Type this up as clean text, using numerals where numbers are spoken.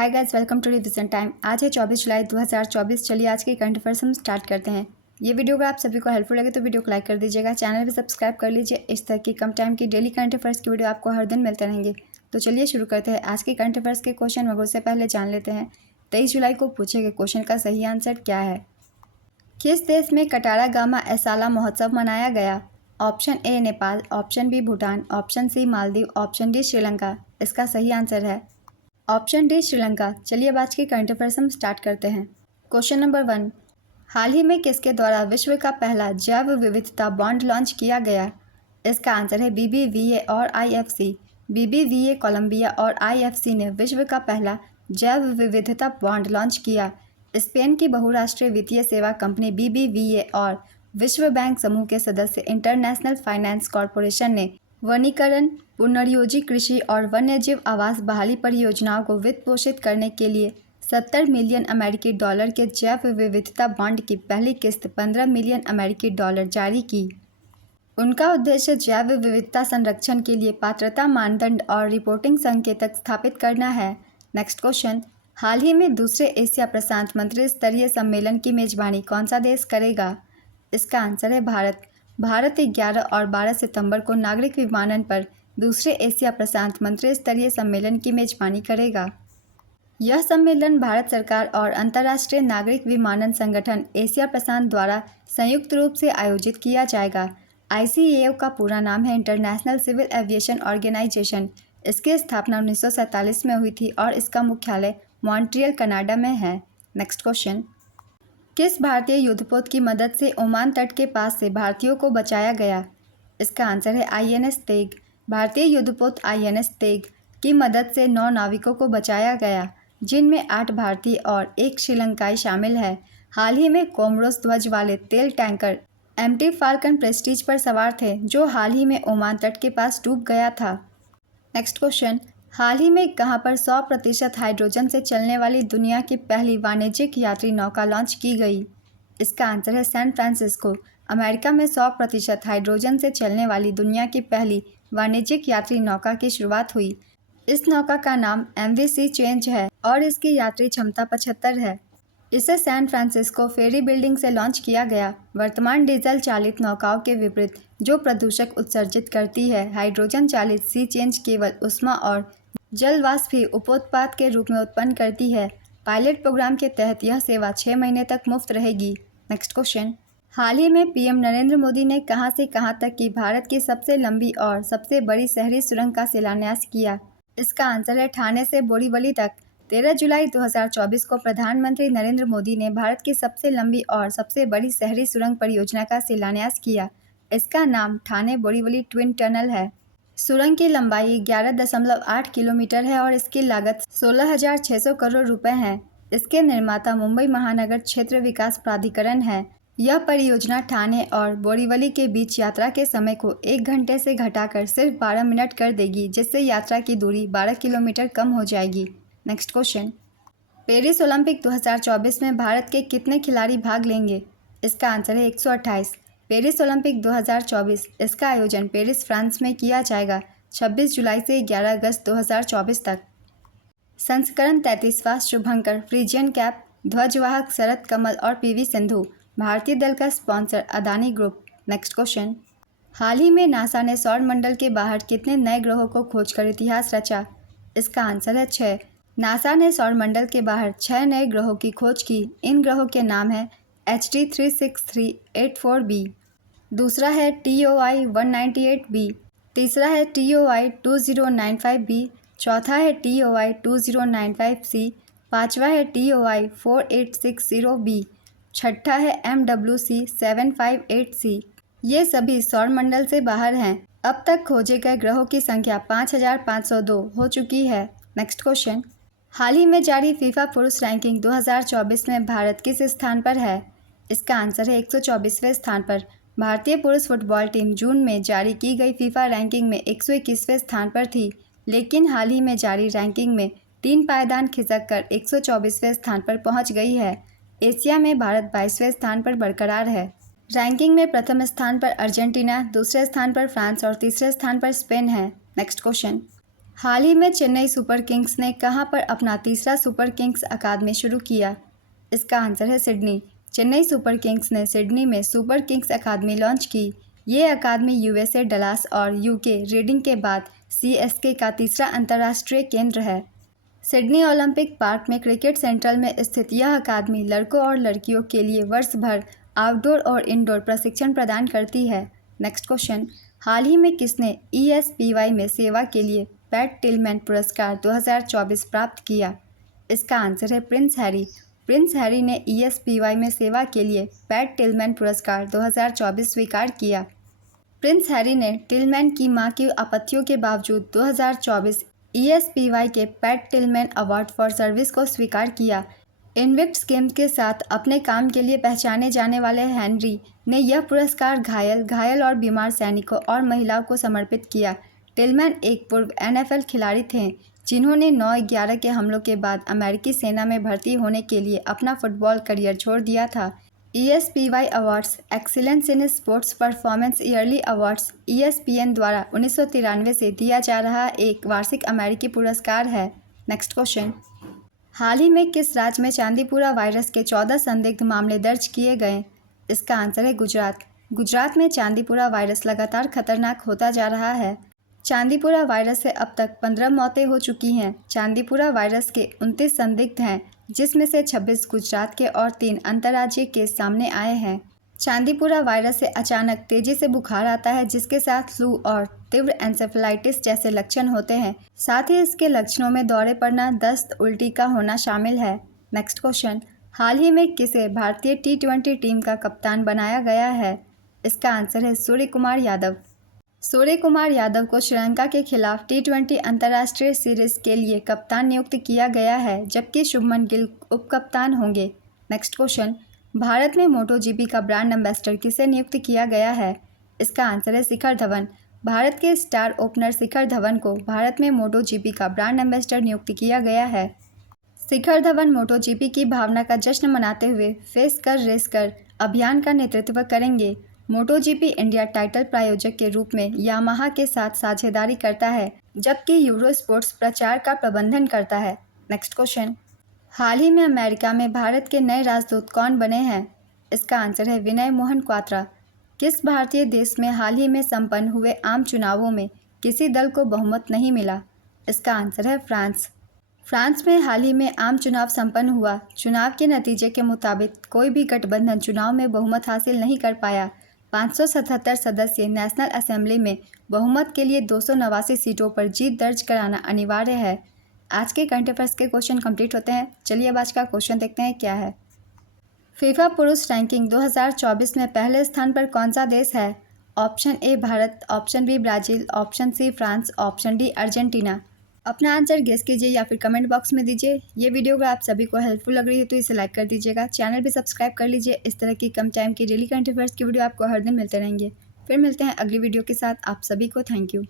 Hi guys, welcome to revision time. आज है 24 जुलाई 2024। चलिए आज के करंट अफेयर्स हम स्टार्ट करते हैं। ये वीडियो अगर आप सभी को हेल्पफुल लगे तो वीडियो को लाइक कर दीजिएगा, चैनल भी सब्सक्राइब कर लीजिए। इस तरह की कम टाइम की डेली करंट अफेयर्स की वीडियो आपको हर दिन मिलते रहेंगे। तो चलिए शुरू करते हैं आज के करंट अफेयर्स के क्वेश्चन। मगर उससे पहले जान लेते हैं 23 जुलाई को पूछे गए क्वेश्चन का सही आंसर क्या है। किस देश में कटारा गामा एसाला महोत्सव मनाया गया? Option A Nepal, option B Bhutan, option C Maldives, option D Sri Lanka. इसका सही आंसर है ऑप्शन डी श्रीलंका। चलिए अब आज के करंट अफेयर्स हम स्टार्ट करते हैं। क्वेश्चन नंबर 1, हाल ही में किसके द्वारा विश्व का पहला जैव विविधता बॉन्ड लॉन्च किया गया? इसका आंसर है BBVA और IFC। BBVA कोलंबिया और IFC ने विश्व का पहला जैव विविधता बॉन्ड लॉन्च किया। स्पेन की बहुराष्ट्रीय वित्तीय सेवा कंपनी BBVA और विश्व बैंक समूह के सदस्य इंटरनेशनल फाइनेंस कॉरपोरेशन ने वनीकरण, पुनर्योजी कृषि और वन्यजीव आवास बहाली परियोजनाओं को वित्त पोषित करने के लिए 70 मिलियन अमेरिकी डॉलर के जैव विविधता बॉन्ड की पहली किस्त 15 मिलियन अमेरिकी डॉलर जारी की। उनका उद्देश्य जैव विविधता संरक्षण के लिए पात्रता मानदंड और रिपोर्टिंग संकेतक स्थापित करना है। नेक्स्ट क्वेश्चन, हाल ही में दूसरे एशिया प्रशांत मंत्री स्तरीय सम्मेलन की मेजबानी कौन सा देश करेगा? इसका आंसर है भारत। भारत 11 और 12 सितंबर को नागरिक विमानन पर दूसरे एशिया प्रशांत मंत्री स्तरीय सम्मेलन की मेजबानी करेगा। यह सम्मेलन भारत सरकार और अंतर्राष्ट्रीय नागरिक विमानन संगठन एशिया प्रशांत द्वारा संयुक्त रूप से आयोजित किया जाएगा। ICAO का पूरा नाम है इंटरनेशनल सिविल एविएशन ऑर्गेनाइजेशन। इसकी स्थापना 1947 में हुई थी और इसका मुख्यालय मॉन्ट्रियल कनाडा में है। नेक्स्ट क्वेश्चन, किस भारतीय युद्धपोत की मदद से ओमान तट के पास से भारतीयों को बचाया गया? इसका आंसर है INS तेग। भारतीय युद्धपोत INS तेग की मदद से 9 नाविकों को बचाया गया, जिनमें 8 भारतीय और 1 श्रीलंकाई शामिल है। हाल ही में कोमोरोस ध्वज वाले तेल टैंकर MT फाल्कन प्रेस्टीज पर सवार थे, जो हाल ही में ओमान तट के पास डूब गया था। नेक्स्ट क्वेश्चन, हाल ही में कहां पर 100% हाइड्रोजन से चलने वाली दुनिया की पहली वाणिज्यिक यात्री नौका लॉन्च की गई? इसका आंसर है सैन फ्रांसिस्को। अमेरिका में 100% हाइड्रोजन से चलने वाली दुनिया की पहली वाणिज्यिक यात्री नौका की शुरुआत हुई। इस नौका का नाम MV Sea Change है और इसकी यात्री क्षमता 75 है। इसे सैन फ्रांसिस्को फेरी बिल्डिंग से लॉन्च किया गया। वर्तमान डीजल चालित नौकाओं के विपरीत जो प्रदूषक उत्सर्जित करती है, हाइड्रोजन चालित सी चेंज केवल ऊष्मा और जल वाष्प ही उपोत्पाद के रूप में उत्पन्न करती है। पायलट प्रोग्राम के तहत यह सेवा 6 महीने तक मुफ्त रहेगी। नेक्स्ट क्वेश्चन, हाल ही में PM नरेंद्र मोदी ने कहां से कहां तक की भारत की सबसे लंबी और सबसे बड़ी शहरी सुरंग का शिलान्यास किया? इसका आंसर है ठाणे से बोरीवली तक। 13 जुलाई 2024 को प्रधानमंत्री नरेंद्र मोदी ने भारत की सबसे लंबी और सबसे बड़ी शहरी सुरंग परियोजना का शिलान्यास किया। इसका नाम ठाणे बोरीवली ट्विन टनल है। सुरंग की लंबाई 11.8 किलोमीटर है और इसकी लागत 16,600 करोड़ रुपए है। इसके निर्माता मुंबई महानगर क्षेत्र विकास प्राधिकरण है। यह परियोजना ठाणे और बोरीवली के बीच यात्रा के समय को 1 घंटे से घटाकर सिर्फ 12 मिनट कर देगी, जिससे यात्रा की दूरी 12 किलोमीटर कम हो जाएगी। नेक्स्ट क्वेश्चन, पेरिस ओलंपिक 2024 में भारत के कितने खिलाड़ी भाग लेंगे? इसका आंसर है 128। पेरिस ओलंपिक 2024 इसका आयोजन पेरिस, फ्रांस में किया जाएगा 26 जुलाई से 11 अगस्त 2024 तक। संस्करण 33वां शुभंकर, फ्रीजियन कैप, ध्वजवाहक शरद कमल और PV सिंधु। भारतीय दल का sponsor Adani group. Next question, हाल ही में नासा ने सौर मंडल के बाहर कितने नए ग्रहों को खोजकर इतिहास रचा? इसका आंसर है 6। नासा ने सौर मंडल के बाहर 6 नए ग्रहों की खोज की। इन ग्रहों के नाम है HD 36384b, दूसरा है TOI 198b, तीसरा है TOI 2095b, चौथा है TOI 2095c, पांचवा है TOI 4860b, छठा है MWC 758c। ये सभी सौर मंडल से बाहर हैं। अब तक खोजे गए ग्रहों की संख्या 5502 हो चुकी है। नेक्स्ट क्वेश्चन, हाल ही में जारी फीफा पुरुष रैंकिंग 2024 में भारत किस स्थान पर है? इसका आंसर है 124वें स्थान पर। भारतीय पुरुष फुटबॉल टीम जून में जारी की गई फीफा रैंकिंग में 121वें स्थान पर थी, लेकिन हाल ही में जारी रैंकिंग में 3 पायदान खिसक कर 124वें स्थान पर पहुंच गई है। एशिया में भारत 22वें स्थान पर बरकरार है। रैंकिंग में प्रथम स्थान पर अर्जेंटीना, दूसरे स्थान पर फ्रांस और तीसरे स्थान पर स्पेन है। नेक्स्ट क्वेश्चन, हाल ही में चेन्नई सुपर किंग्स ने कहां पर अपना तीसरा सुपर किंग्स अकादमी शुरू किया? इसका आंसर है सिडनी। चेन्नई सुपर किंग्स ने सिडनी में सुपर किंग्स अकादमी लॉन्च की। ये अकादमी यूएसए डलास और यूके रीडिंग के बाद सीएसके का तीसरा अंतर्राष्ट्रीय केंद्र है। सिडनी ओलंपिक पार्क में क्रिकेट सेंट्रल में स्थित यह अकादमी लड़कों और लड़कियों के लिए वर्ष भर आउटडोर और इंडोर प्रशिक्षण प्रदान करती है। नेक्स्ट क्वेश्चन, हाल ही में किसने ESPY में सेवा के लिए पैट टिलमैन पुरस्कार 2024 प्राप्त किया? इसका आंसर है प्रिंस हैरी। प्रिंस हैरी ने ESPY में सेवा के लिए पैट टिलमैन पुरस्कार 2024 स्वीकार किया। प्रिंस हैरी ने टिलमैन की मां की आपत्तियों के बावजूद 2024 ESPY के Pat Tillman award for service को स्वीकार किया। इनविक्ट्स गेम्स के साथ अपने काम के लिए पहचाने जाने वाले हेनरी ने यह पुरस्कार घायल और बीमार सैनिकों और महिलाओं को समर्पित किया। टिलमैन एक पूर्व NFL खिलाड़ी थे जिन्होंने 9/11 के हमलों के बाद अमेरिकी सेना में भर्ती होने के लिए अपना फुटबॉल करियर छोड़ दिया था। ESPY awards excellence in sports performance yearly awards ESPN द्वारा 1993 से दिया जा रहा एक वार्षिक अमेरिकी पुरस्कार है। नेक्स्ट क्वेश्चन, हाल ही में किस राज्य में चांदीपुरा वायरस के 14 संदिग्ध मामले दर्ज किए गए? इसका आंसर है गुजरात। गुजरात में चांदीपुरा वायरस लगातार खतरनाक होता जा रहा है। चांदीपुरा वायरस से अब तक 15 मौतें हो चुकी हैं। चांदीपुरा वायरस के 29 संदिग्ध हैं, जिसमें से 26 गुजरात के और 3 अंतर्राज्यीय केस सामने आए हैं। चांदीपुरा वायरस से अचानक तेजी से बुखार आता है, जिसके साथ फ्लू और तीव्र एंसेफेलाइटिस जैसे लक्षण होते हैं। साथ ही इसके लक्षणों में दौरे पड़ना, दस्त, उल्टी का होना शामिल है। नेक्स्ट क्वेश्चन, हाल ही में किसे भारतीय T20 टीम का कप्तान बनाया गया है? इसका आंसर है सूर्य कुमार यादव। सूर्य कुमार यादव को श्रीलंका के खिलाफ T20 अंतर्राष्ट्रीय सीरीज के लिए कप्तान नियुक्त किया गया है, जबकि शुभमन गिल उप कप्तान होंगे। नेक्स्ट क्वेश्चन, भारत में MotoGP का ब्रांड एम्बेसडर किसे नियुक्त किया गया है? इसका आंसर है शिखर धवन। भारत के स्टार ओपनर शिखर धवन को भारत में MotoGP का ब्रांड एम्बेसडर नियुक्त किया गया है। शिखर धवन MotoGP की भावना का जश्न मनाते हुए फेस कर रेस कर अभियान का नेतृत्व करेंगे। MotoGP इंडिया टाइटल प्रायोजक के रूप में यामाहा के साथ साझेदारी करता है, जबकि यूरो स्पोर्ट्स प्रचार का प्रबंधन करता है। नेक्स्ट क्वेश्चन, हाल ही में अमेरिका में भारत के नए राजदूत कौन बने हैं? इसका आंसर है विनय मोहन क्वात्रा। किस भारतीय देश में हाल ही में संपन्न हुए आम चुनावों में किसी दल को बहुमत नहीं मिला? इसका आंसर है फ्रांस। फ्रांस में हाल ही में आम चुनाव संपन्न हुआ। चुनाव के नतीजे के मुताबिक कोई भी गठबंधन चुनाव में बहुमत हासिल नहीं कर पाया। 577 सदस्यीय नेशनल असेंबली में बहुमत के लिए 289 सीटों पर जीत दर्ज कराना अनिवार्य है। आज के करंट अफेयर्स के क्वेश्चन कंप्लीट होते हैं। चलिए अब आज का क्वेश्चन देखते हैं क्या है। फीफा पुरुष रैंकिंग 2024 में पहले स्थान पर कौन सा देश है? Option A Bharat, option B Brazil, option C France, option D Argentina. अपना आंसर गेस कीजिए या फिर कमेंट बॉक्स में दीजिए। ये वीडियो अगर आप सभी को हेल्पफुल लग रही है तो इसे लाइक कर दीजिएगा। चैनल भी सब्सक्राइब कर लीजिए। इस तरह की कम टाइम की डेली करंट अफेयर्स की वीडियो आपको हर दिन मिलते रहेंगे। फिर मिलते हैं अगली वीडियो के साथ। आप सभी को थैंक यू।